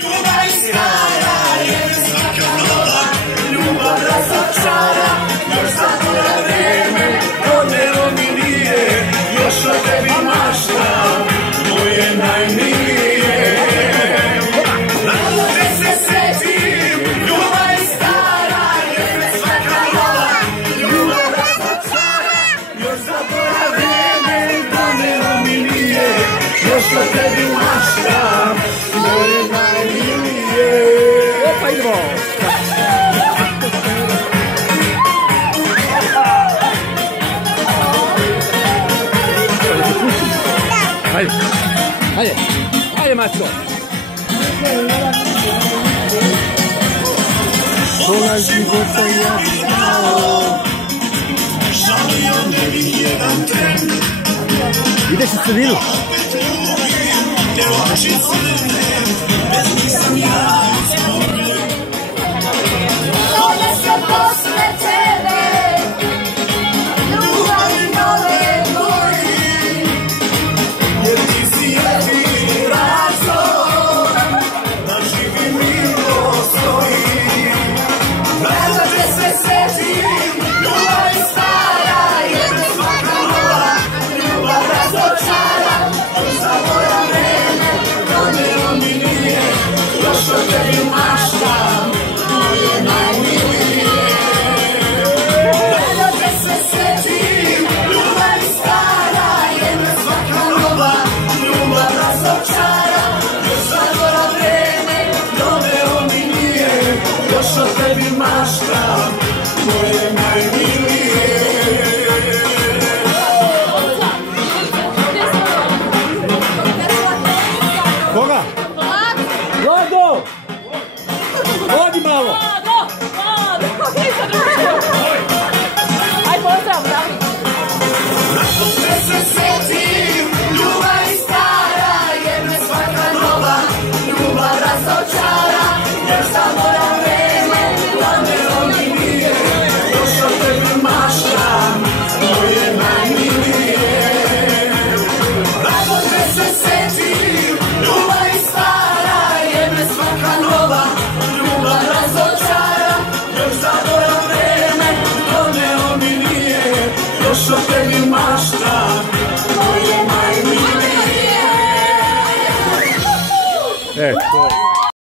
Ljubav stara je svaka nova, ljubav razočara, još zatvora vreme, rodeo mi nije, još o tebi maštam, moje najmilije. Rado te se setim, ljubav stara je svaka nova, ljubav razočara, još zatvora vreme, rodeo mi nije, još o tebi maštam, moje najmilije. Opa, idemo! Hajde, hajde, hajde Mačko! Pola života ja znao, žalio ne bih jedan tren. Ideš u sredinu? Te oči crne, bez njih sam ja izgubljen. Ovdje se posle tebe, ljubavi nove boji, Jer ti si jedini razlog da živim mirno svojim. Rado te se setim, ljubav stara je svaka nova, ljubav razočara, još zatvora vreme, rodeo mi nije, još o tebi maštam, moje najmilije. Rado te se setim, ljubav stara je svaka nova, ljubav razočara, još zatvora vreme, rodeo mi nije, još o tebi maštam, moje najmilije. Koga? Vlado! Odi malo! aj pozdrav, da. Rado te se setim, ljubav stara je svaka nova, ljubav razočara, još zatvora vreme, rodeo mi nije, još o tebi maštam, moje najmilije. Rado te se setim, ljubav stara je svaka nova, ljubav razočara, još zatvora vreme, rodeo mi nije, još o tebi maštam.